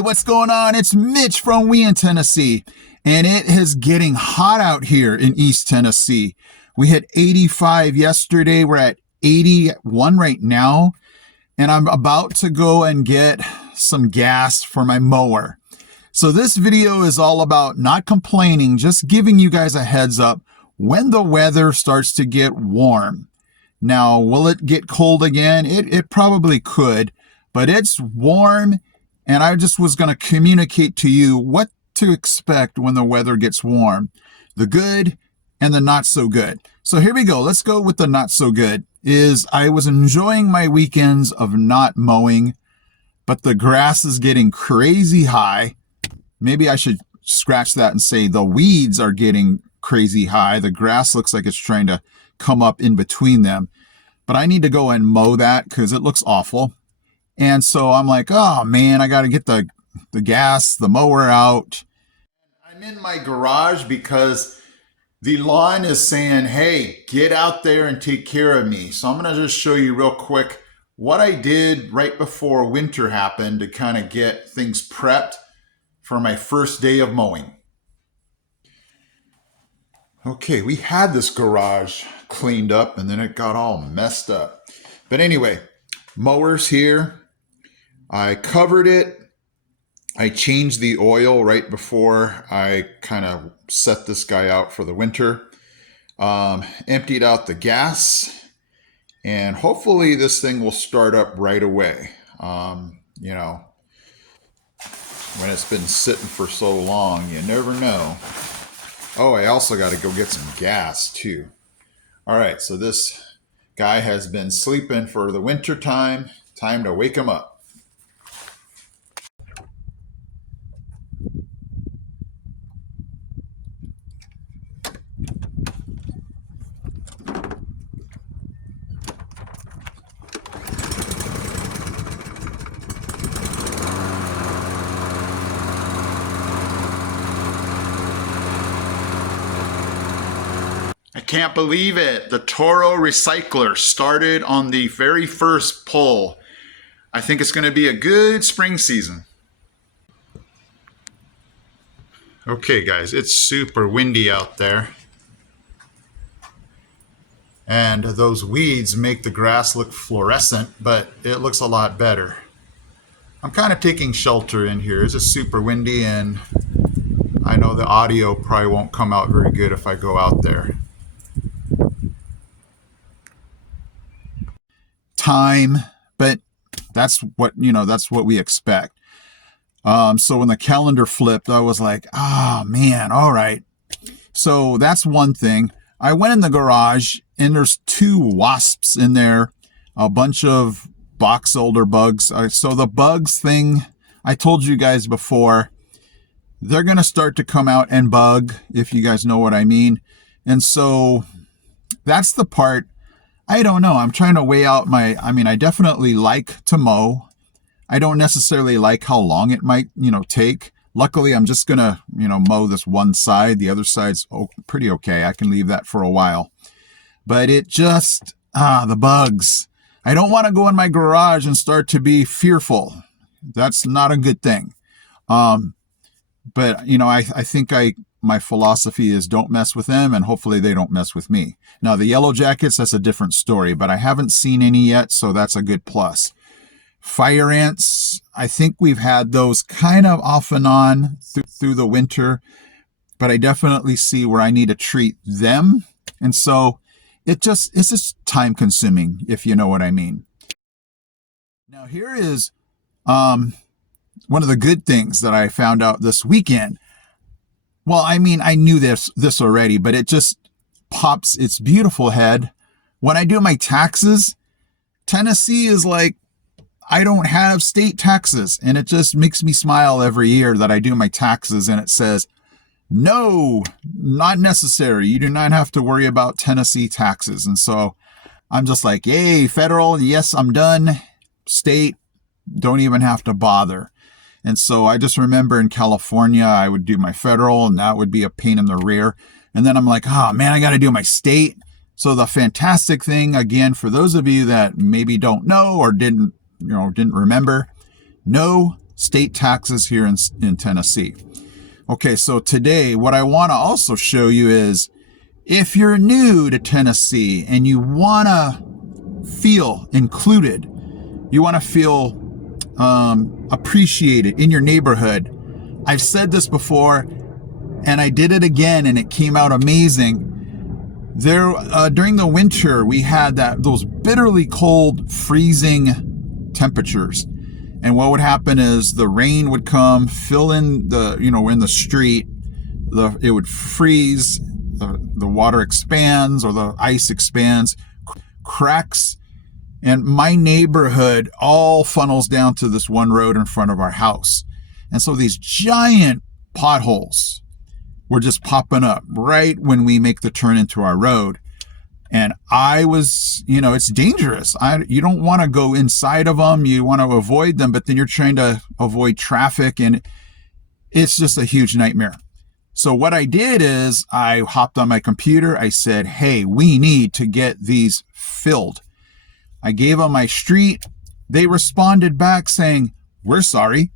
Hey, what's going on? It's Mitch from We in Tennessee, and it is getting hot out here in East Tennessee. We hit 85 yesterday. We're at 81 right now, and I'm about to go and get some gas for my mower. So this video is all about not complaining, just giving you guys a heads up when the weather starts to get warm. Now, will it get cold again? It probably could, but it's warm. And I just was going to communicate to you what to expect when the weather gets warm. The good and the not so good. So here we go. Let's go with the not so good. I was enjoying my weekends of not mowing, but the grass is getting crazy high. Maybe I should scratch that and say the weeds are getting crazy high. The grass looks like it's trying to come up in between them. But I need to go and mow that because it looks awful. And so I'm like, oh man, I got to get the mower out. I'm in my garage because the lawn is saying, hey, get out there and take care of me. So I'm going to just show you real quick what I did right before winter happened to kind of get things prepped for my first day of mowing. Okay, we had this garage cleaned up and then it got all messed up. But anyway, mower's here. I covered it. I changed the oil right before I kind of set this guy out for the winter. Emptied out the gas, and hopefully this thing will start up right away. You know, when it's been sitting for so long, you never know. Oh, I also got to go get some gas too. All right, so this guy has been sleeping for the winter time. Time to wake him up. I can't believe it. The Toro recycler started on the very first pull. I think it's going to be a good spring season. Okay guys, it's super windy out there. And those weeds make the grass look fluorescent, but it looks a lot better. I'm kind of taking shelter in here. It's just super windy, and I know the audio probably won't come out very good if I go out there. Time, but that's what we expect. So when the calendar flipped, I was like, oh man, all right. So that's one thing. I went in the garage and there's 2 wasps in there, a bunch of box elder bugs. So the bugs thing, I told you guys before, they're going to start to come out and bug, if you guys know what I mean. And so that's the part. I don't know. I'm trying to weigh out I definitely like to mow. I don't necessarily like how long it might, take. Luckily, I'm just going to, mow this one side. The other side's pretty okay. I can leave that for a while. But it just, the bugs. I don't want to go in my garage and start to be fearful. That's not a good thing. But, I think my philosophy is don't mess with them, and hopefully they don't mess with me. Now, the yellow jackets, that's a different story, but I haven't seen any yet, so that's a good plus. Fire ants, I think we've had those kind of off and on through the winter, but I definitely see where I need to treat them. And so it's just time consuming, if you know what I mean. Now, here is one of the good things that I found out this weekend. Well, I knew this already, but it just pops its beautiful head. When I do my taxes, Tennessee is like, I don't have state taxes, and it just makes me smile every year that I do my taxes and it says, no, not necessary. You do not have to worry about Tennessee taxes. And so I'm just like, yay, federal, yes, I'm done. State, don't even have to bother. And so I just remember in California, I would do my federal, and that would be a pain in the rear. And then I'm like, oh man, I got to do my state. So the fantastic thing, again, for those of you that maybe don't know or didn't remember, no state taxes here in Tennessee. Okay, so today what I want to also show you is if you're new to Tennessee and you want to feel included, you want to feel appreciated in your neighborhood. I've said this before and I did it again and it came out amazing. There, during the winter, we had those bitterly cold, freezing temperatures. And what would happen is the rain would come, fill in in the street, it would freeze, the water expands or the ice expands, cracks, and my neighborhood all funnels down to this one road in front of our house. And so these giant potholes were just popping up right when we make the turn into our road. And I was, it's dangerous. You don't want to go inside of them. You want to avoid them, but then you're trying to avoid traffic and it's just a huge nightmare. So what I did is I hopped on my computer. I said, hey, we need to get these filled. I gave them my street. They responded back saying, we're sorry.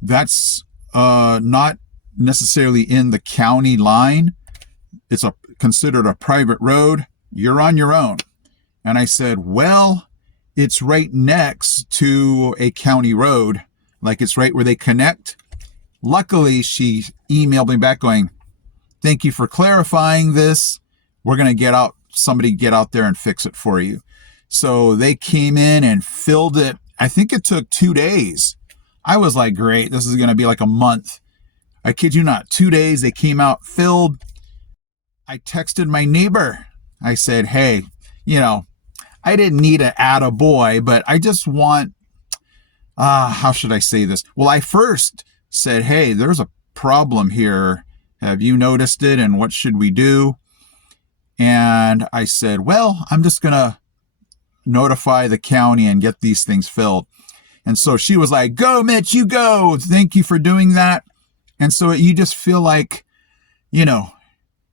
That's not necessarily in the county line. It's considered a private road. You're on your own. And I said, well, it's right next to a county road. Like it's right where they connect. Luckily, she emailed me back going, thank you for clarifying this. We're going to get out there and fix it for you. So they came in and filled it. I think it took 2 days. I was like, great, this is going to be like a month. I kid you not, 2 days, they came out, filled. I texted my neighbor. I said, hey, I didn't need to add a boy, but I just want, how should I say this? Well, I first said, hey, there's a problem here. Have you noticed it? And what should we do? And I said, well, I'm just going to notify the county and get these things filled. And so she was like, go, Mitch, you go. Thank you for doing that. And so you just feel like,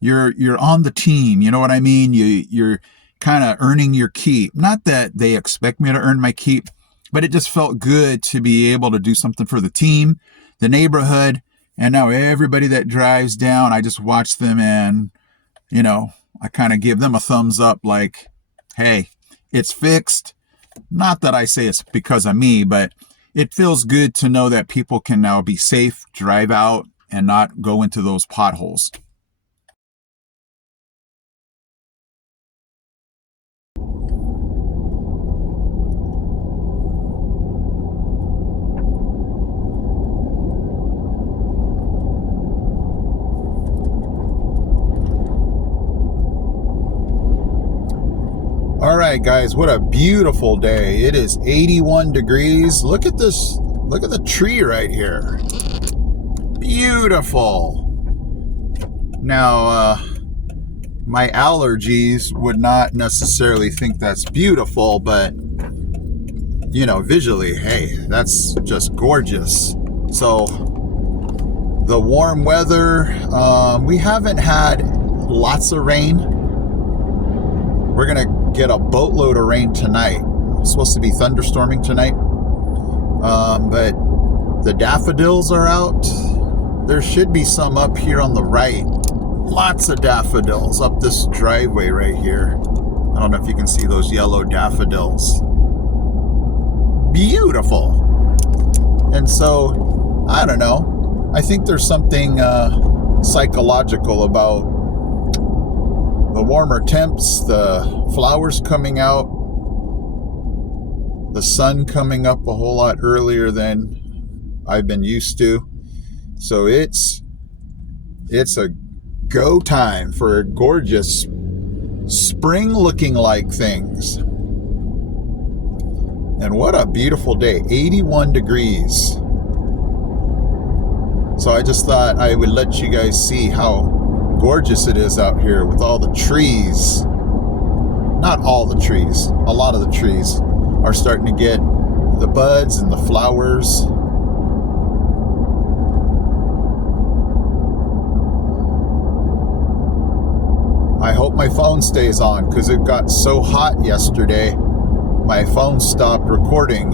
you're on the team. You know what I mean? You're kind of earning your keep. Not that they expect me to earn my keep, but it just felt good to be able to do something for the team, the neighborhood. And now everybody that drives down, I just watch them and, I kind of give them a thumbs up like, hey, it's fixed. Not that I say it's because of me, but it feels good to know that people can now be safe, drive out, and not go into those potholes. All right, guys, what a beautiful day. It is 81 degrees. Look at this. Look at the tree right here. Beautiful. Now, my allergies would not necessarily think that's beautiful, but, visually, hey, that's just gorgeous. So, the warm weather, we haven't had lots of rain. We're going to get a boatload of rain tonight. It's supposed to be thunderstorming tonight. But the daffodils are out. There should be some up here on the right. Lots of daffodils up this driveway right here. I don't know if you can see those yellow daffodils. Beautiful. And so, I don't know. I think there's something psychological about the warmer temps, the flowers coming out, the sun coming up a whole lot earlier than I've been used to. So it's a go time for gorgeous spring looking like things. And what a beautiful day, 81 degrees. So I just thought I would let you guys see how gorgeous it is out here with all the trees. Not all the trees, a lot of the trees are starting to get the buds and the flowers. I hope my phone stays on because it got so hot yesterday. My phone stopped recording.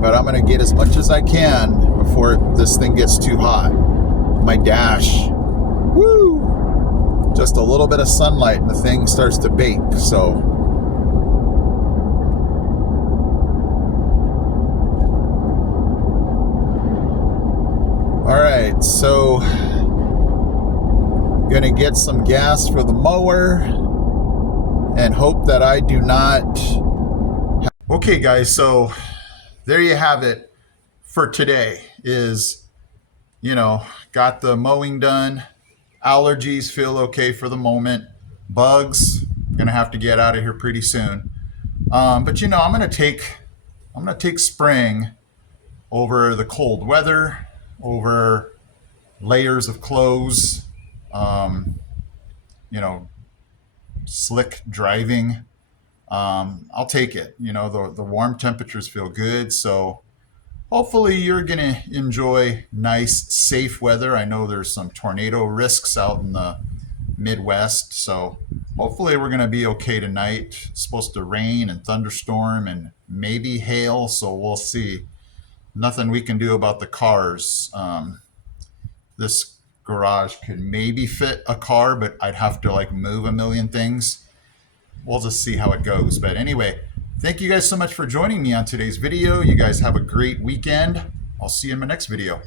but I'm gonna get as much as I can before this thing gets too hot. My dash, woo! Just a little bit of sunlight and the thing starts to bake, so. All right, so gonna get some gas for the mower and hope that I do not. Okay guys, so there you have it for today. Is, got the mowing done. Allergies feel okay for the moment. Bugs, gonna have to get out of here pretty soon. But I'm gonna take spring over the cold weather, over layers of clothes, slick driving. I'll take it. The warm temperatures feel good. So hopefully you're going to enjoy nice, safe weather. I know there's some tornado risks out in the Midwest. So hopefully we're going to be okay tonight. It's supposed to rain and thunderstorm and maybe hail. So we'll see. Nothing we can do about the cars. This garage could maybe fit a car, but I'd have to move a million things. We'll just see how it goes. But anyway, thank you guys so much for joining me on today's video. You guys have a great weekend. I'll see you in my next video.